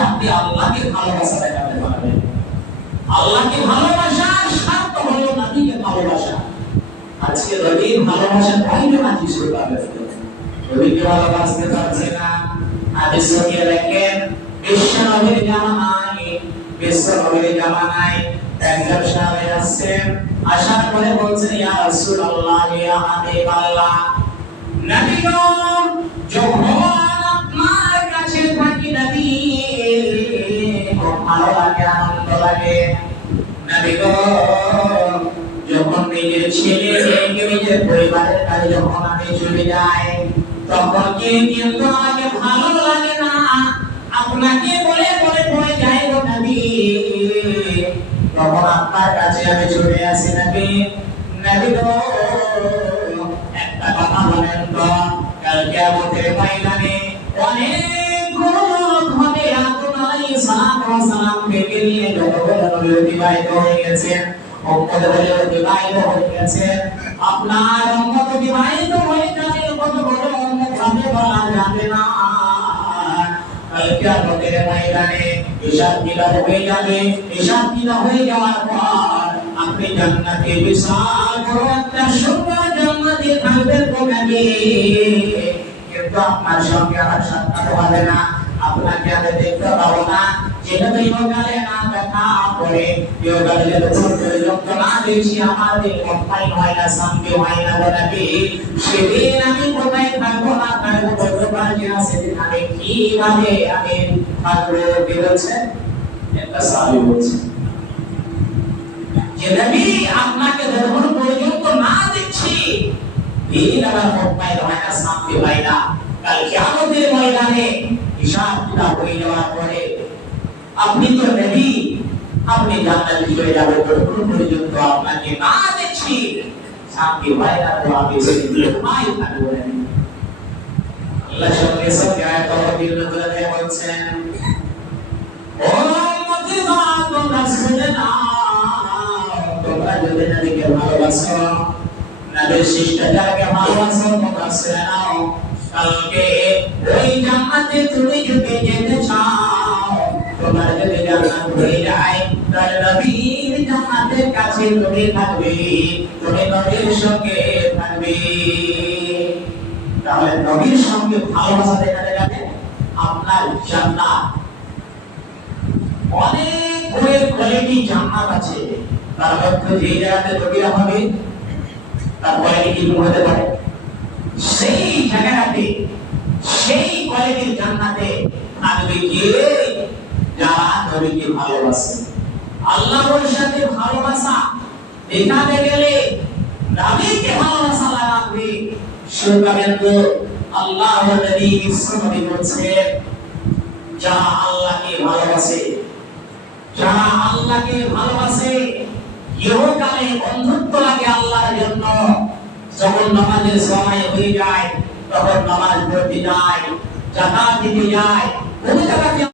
আপনি আল্লাহকে ভালোবাসা দেখাতে পারবেন। আল্লাহকে হলো ভালোবাসা। আজকে ভালোবাসা বাইরে মাঝি শুরু নবীকে ভালোবাসতে পারছে না। একজন সাহাবী বলছেন, ইয়া ইয়া লাগে। নবী গো, যখন নিজের ছেলে নিজের পরিবারের কাছে যখন আমি চলে যাই, তখন কি কিন্তু আমাকে ভালো লাগে না? আপনাকে বলে বলে পড়ে যাই গো নবী তখন আপনার কাছে আমি চলে আসি নবী নবী গো, একটা কথা বলেন তো, কালকে আমাদের ময়দানে অনেকগুলো নবী অতিবাহিত হয়ে হয়ে গেছেন আপনার উম্মত হয়ে পর আপনি জান্নাতে বিশাল বড় আপনার সঙ্গে আমার সাক্ষাৎ হবে না। আপনাকে আমি দেখতে পাবো না যেহেতু ইহকালে না দেখা পরে ইহকালে যতক্ষণ পর্যন্ত না দেখছি আমার দিল মতাই হয় না শান্তি হয় না বলাবি সেদিন আমি কোথায় থাকব না থাকব বলতে পারছি না সেদিন আমি কীভাবে আমি থাকব কি একটা সাবি বলছে যে নবী আপনাকে যতক্ষণ পর্যন্ত না দেখছি দিন আমার মতাই হয় না, শান্তি হয় না। কাল কিয়ামতের ময়দানে হিসাব কিতাব হয়ে যাওয়ার পরে আপনি তো নবী, আপনি জান্নাতে চলে যাবেন যতক্ষণ পর্যন্ত আপনাকে না দেখছি শান্তি হয় তো সেদিন ঘুমাই থাকব না। আল্লাহ সঙ্গে সঙ্গে আয়াত অবতীর্ণ করে দিয়ে বলছেন ভালোবাসো নবীর শিষ্টাচারকে ভালোবাসো, তোমরা শুনে কালকে ওই জান্নাতে তুমি যদি যেতে চাও তোমার যদি জান্নাত হয়ে যায় তাহলে নবীর জান্নাতের কাছে তুমি থাকবে, তুমি নবীর সঙ্গে থাকবে। তাহলে নবীর সঙ্গে ভালোবাসা দেখাতে গেলে আপনার জান্নাত। অনেক গুণের কোয়ালিটি জান্নাত আছে। তার মধ্যে যে জায়গাতে নবীরা হবে, তার কোয়ালিটি কি হতে পারে? সেই জায়গাতে সেই কোয়ালিটির জান্নাতে থাকবে কে? যারা নবীকে ভালোবাসে। আল্লাহর সাথে ভালোবাসা দেখাতে গেলে নবীকে ভালোবাসা লাগবে। তো আল্লাহ নবী বিশ্বনবী বলছেন, যারা আল্লাহকে ভালোবাসে, যারা আল্লাহকে ভালোবাসে, ইহকালে বন্ধুত্ব লাগে আল্লাহর জন্য। যখন নামাজের সময় হয়ে যায় তখন নামাজ পড়তে যায় জাকাত দিতে যায়। কোনো জায়গাতে